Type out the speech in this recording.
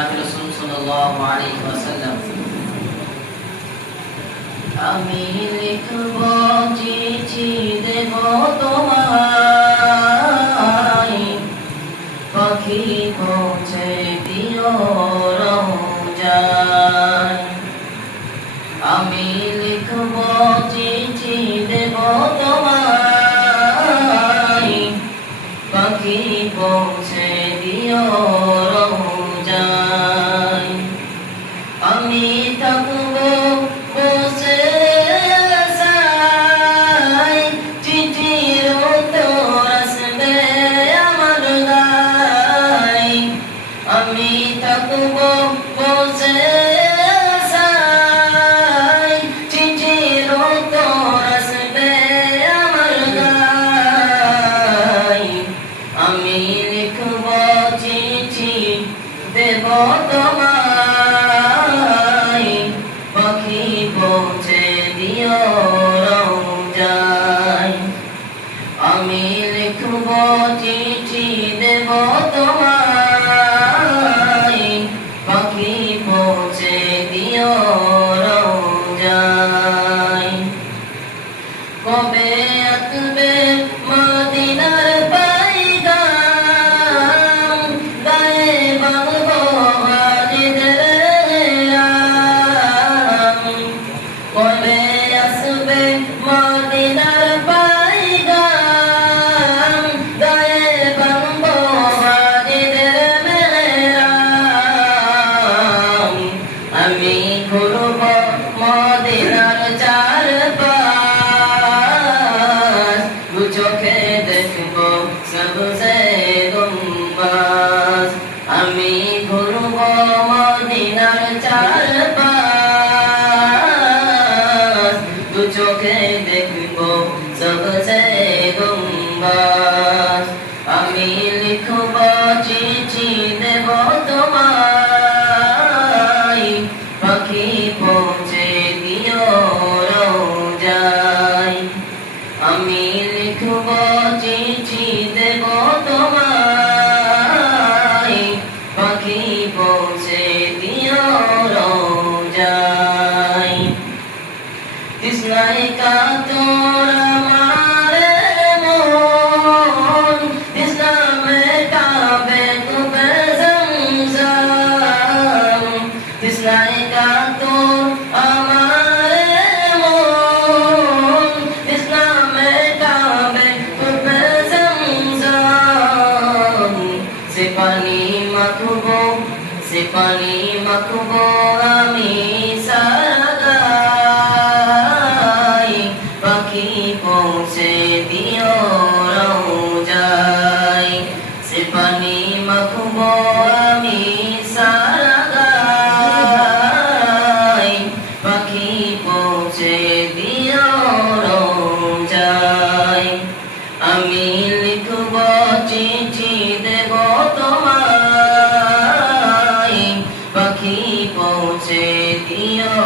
জনাব রাসূল সাল্লাল্লাহু আলাইহি ওয়াসাল্লাম। আমি লিখব চিঠি দেব তোমায়, পাখি পৌঁছে দিও রওজায়। আমি লিখব চিঠি দেব তোমায়, পাখি পৌঁছে দিও রওজায়। আমি থাকব বসে আশায়, চিঠির উত্তর আসবে আমার গায়। আমি থাকব বসে আশায়, চিঠির উত্তর আসবে আমার গায়। আমি লিখব চিঠি দেব তোমায়, পাখি পৌঁছে দিও রওজায়। আমি লিখব চিঠি দেব তোমায়, পাখি পৌঁছে দিও রওজায়। কবে আসবে মদিনার পাইগাম, গায়ে বাঁধব হাজিদের রাম। কবে আসবে মদিনার পাইগাম, গায়ে বাঁধব হাজিদের রাম। আমি ঘুরব মদিনার চারপাশ, দু চোখে দেখব সবজে গুম্বাজ। আমি ঘুরব মদিনার চারপাশ, দু চোখে দেখব সবজে গুম্বাজ। আমি লিখব চিঠি দেব তোমায়, পাখি পৌঁছে দিও রওজায়। আমি লিখব চিঠি দেব তোমায়, পাখি পৌঁছে দিও রওজায়। তৃষ্ণায় কাতর আমার মন, তৃষ্ণামে কাঁপে কুবে জমজম। তৃষ্ণায় কাতর আমার মন, তৃষ্ণামে কাঁপে কুবে জমজম। সে পানি মাখব, সে পানি মাখব আমি সারা গায়, পাখি পৌঁছে দিও রওজায়। সে পানি মাখব আমি সারা গায়, পাখি পৌঁছে দিও রওজায়। আমি লিখব চিঠি দেব তোমায়, পাখি পৌঁছে দিও